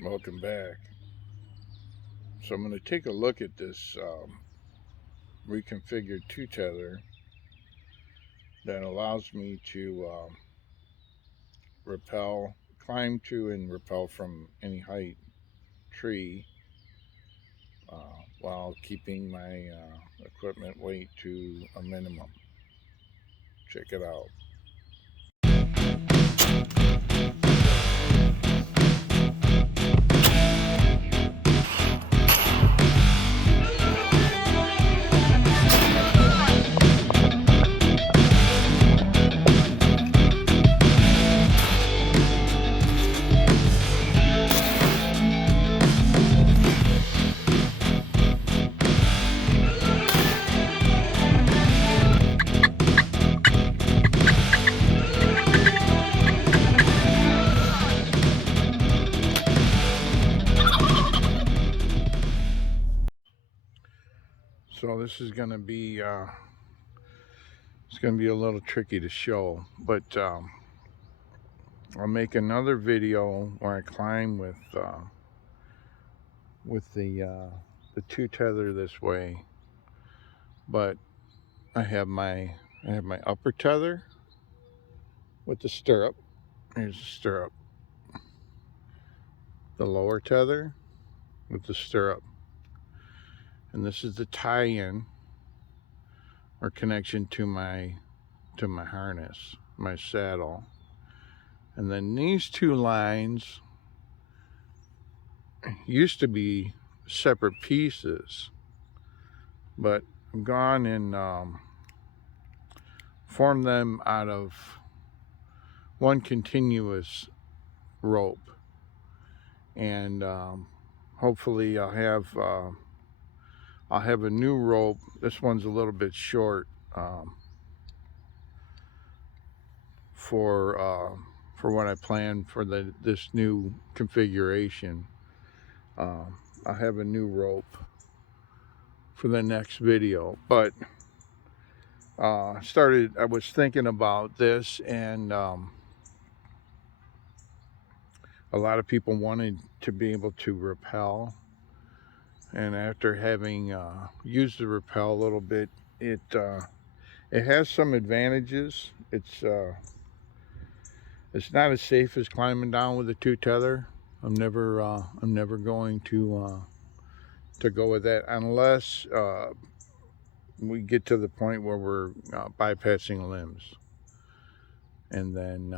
Welcome back. So I'm going to take a look at this reconfigured two tether that allows me to rappel, climb to and rappel from any height tree while keeping my equipment weight to a minimum. Check it out. So this is going to be it's going to be a little tricky to show, but I'll make another video where I climb with the two tether this way. But I have my upper tether with the stirrup. Here's the stirrup. The lower tether with the stirrup. And this is the tie-in or connection to my harness, my saddle. And then these two lines used to be separate pieces, but I've gone and formed them out of one continuous rope. And hopefully I'll have a new rope. This one's a little bit short for what I plan for this new configuration. I'll have a new rope for the next video. But I was thinking about this, and a lot of people wanted to be able to rappel. And after having used the rappel a little bit, it has some advantages. It's not as safe as climbing down with a two tether. I'm never going to go with that unless we get to the point where we're bypassing limbs, and then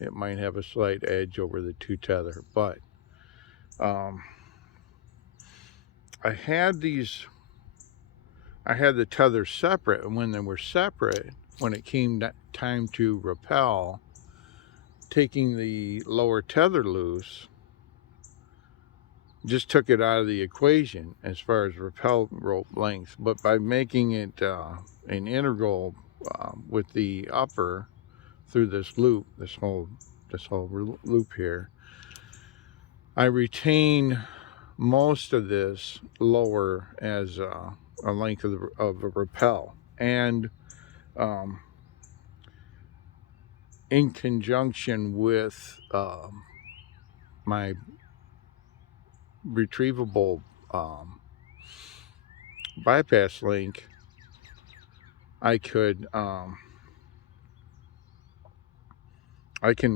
it might have a slight edge over the two tether. But I had the tethers separate, and when they were separate, when it came time to rappel, taking the lower tether loose just took it out of the equation as far as rappel rope length. But by making it an integral with the upper through this loop, this whole loop here, I retain most of this lower as a length of a rappel. And in conjunction with my retrievable bypass link, I can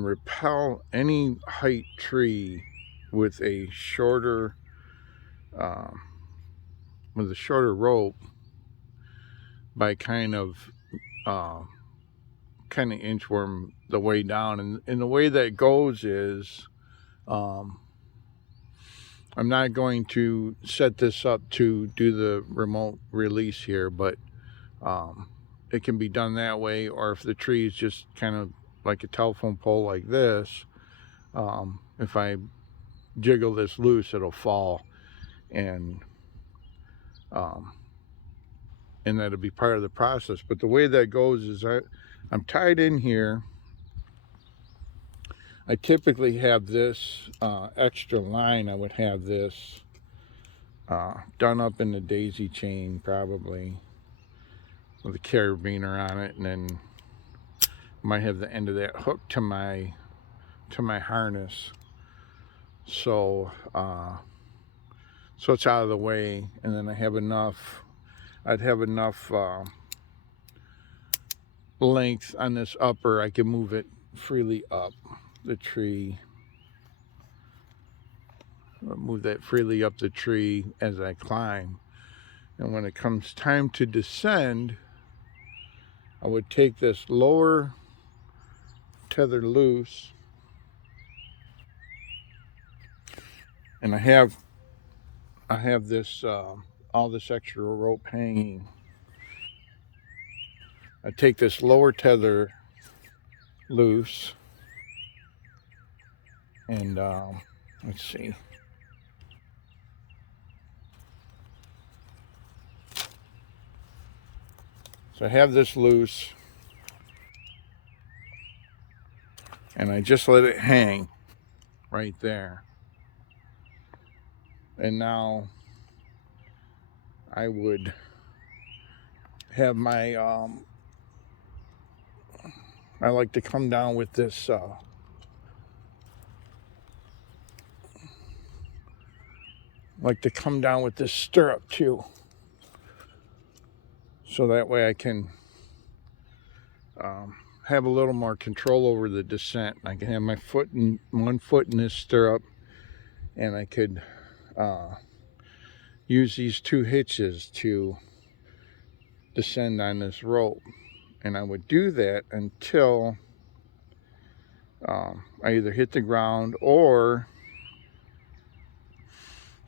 rappel any height tree with a shorter rope by kind of inchworm the way down. And the way that goes is I'm not going to set this up to do the remote release here, but it can be done that way. Or if the tree is just kind of like a telephone pole like this, if I jiggle this loose, it'll fall, and that'll be part of the process. But the way that goes is I'm tied in here. I typically have this extra line. I would have this done up in the daisy chain, probably with a carabiner on it, and then might have the end of that hooked to my harness. So so it's out of the way, and then I'd have enough length on this upper. I can move it freely up the tree. I'll move that freely up the tree as I climb. And when it comes time to descend, I would take this lower tether loose, and I have this all this extra rope hanging. I take this lower tether loose, and let's see. So I have this loose, and I just let it hang right there. And now I would have my I like to come down with this stirrup too, so that way I can have a little more control over the descent. I can have my one foot in this stirrup, and I could use these two hitches to descend on this rope. And I would do that until I either hit the ground, or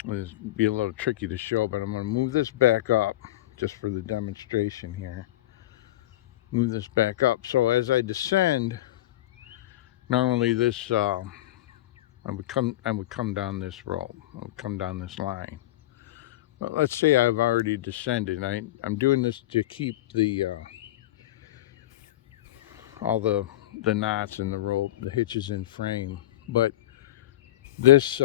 it'll be a little tricky to show, but I'm going to move this back up just for the demonstration here. Move this back up. So as I descend, normally this I would come down this rope. I would come down this line. Well, let's say I've already descended. I'm doing this to keep the all the knots in the rope, the hitches in frame. But this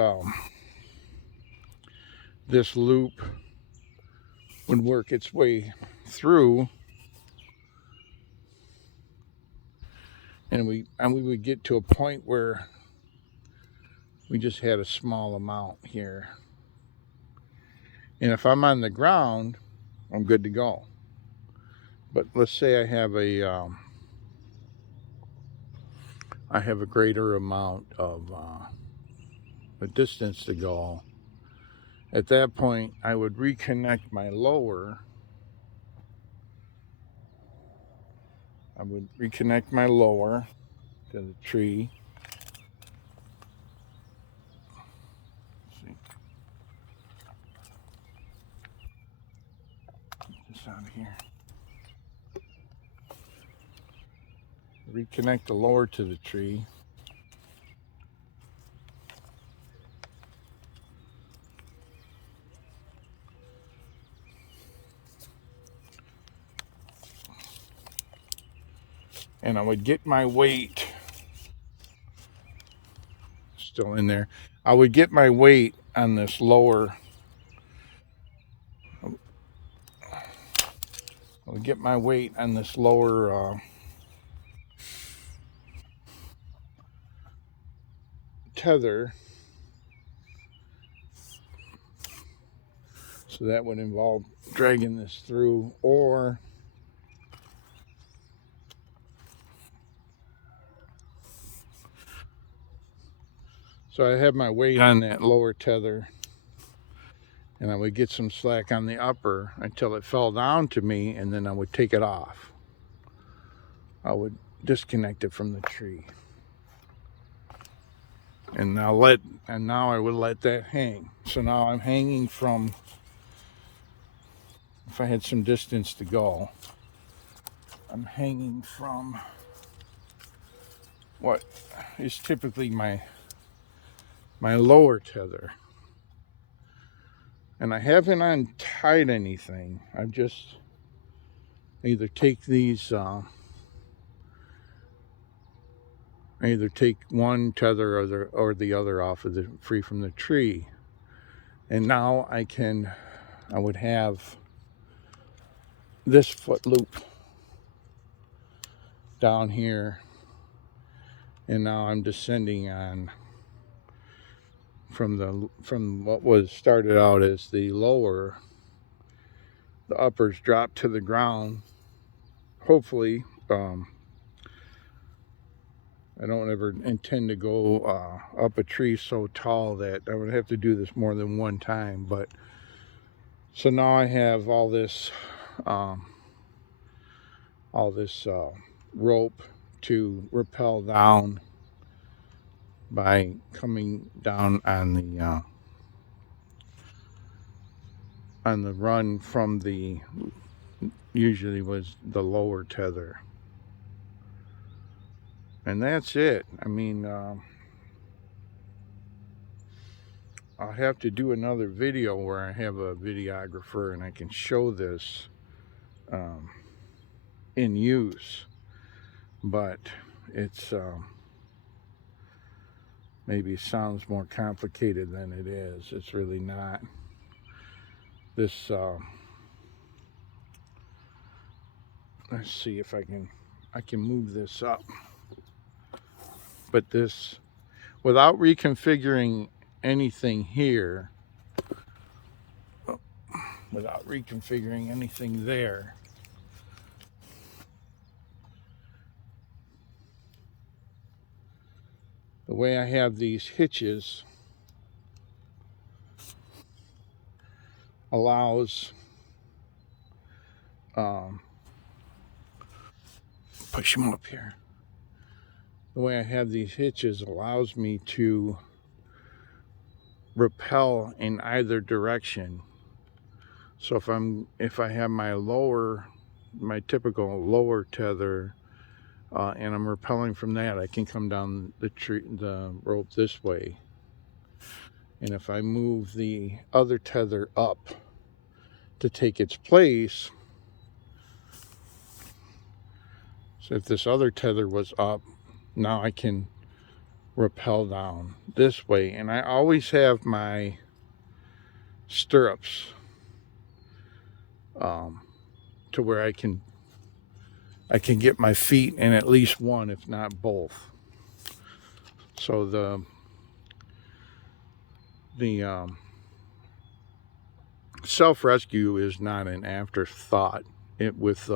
this loop would work its way through, and we would get to a point where we just had a small amount here. And if I'm on the ground, I'm good to go. But let's say I have a greater amount of a distance to go. At that point, I would reconnect my lower. I would reconnect my lower to the tree. Let's see. Get this out of here. Reconnect the lower to the tree. And I would get my weight still in there. I would get my weight on this lower. I would get my weight on this lower tether. So that would involve dragging this through, or so I have my weight on that lower tether, and I would get some slack on the upper until it fell down to me, and then I would take it off. I would disconnect it from the tree. And now I would let that hang. So now I'm hanging from, if I had some distance to go, I'm hanging from what is typically my lower tether. And I haven't untied anything. I've just either take these either take one tether or the other off of free from the tree. And now I would have this foot loop down here, and now I'm descending on from what was started out as the lower, the uppers dropped to the ground. Hopefully, I don't ever intend to go up a tree so tall that I would have to do this more than one time. But so now I have all this rope to rappel down by coming down on the run from the, usually was the lower tether. And that's it. I mean, I'll have to do another video where I have a videographer and I can show this in use. But it's maybe sounds more complicated than it is. It's really not. This let's see if I can move this up. But this, without reconfiguring anything here, without reconfiguring anything there, the way I have these hitches allows push them up here. The way I have these hitches allows me to rappel in either direction. So if I have my typical lower tether, and I'm rappelling from that, I can come down the rope this way. And if I move the other tether up to take its place, so if this other tether was up, now I can rappel down this way. And I always have my stirrups to where I can get my feet in at least one, if not both. So the self-rescue is not an afterthought with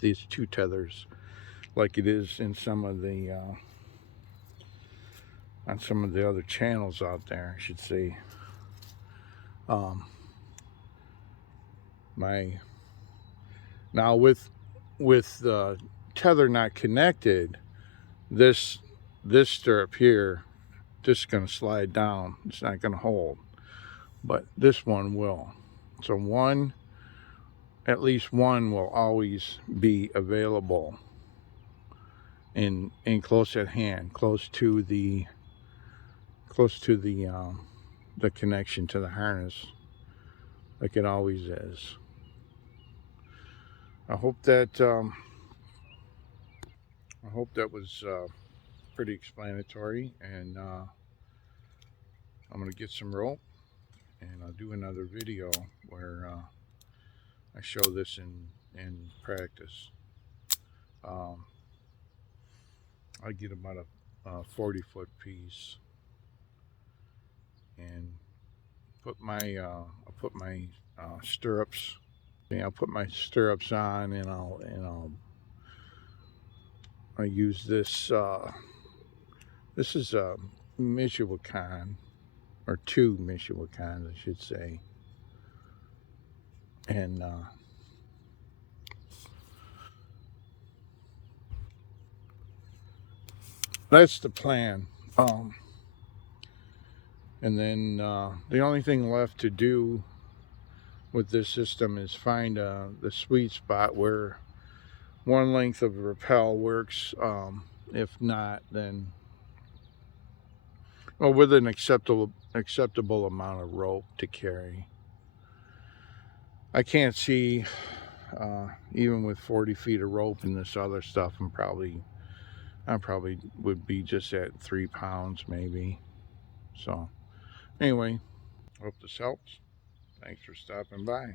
these two tethers, like it is in some of the on some of the other channels out there, I should say. Now with the tether not connected, this stirrup here just going to slide down. It's not going to hold, but this one will. So at least one will always be available in close at hand, close to the connection to the harness, like it always is. I hope that was pretty explanatory, and I'm going to get some rope and I'll do another video where I show this in practice. I get about a 40-foot piece and I'll put my stirrups. I'll put my stirrups on, and I'll use this. This is a Michoacan, or two Michoacans, I should say, and that's the plan. And then the only thing left to do with this system is find the sweet spot where one length of rappel works. If not, then with an acceptable amount of rope to carry. I can't see, even with 40 feet of rope and this other stuff, I probably would be just at 3 pounds maybe. So anyway, hope this helps. Thanks for stopping by.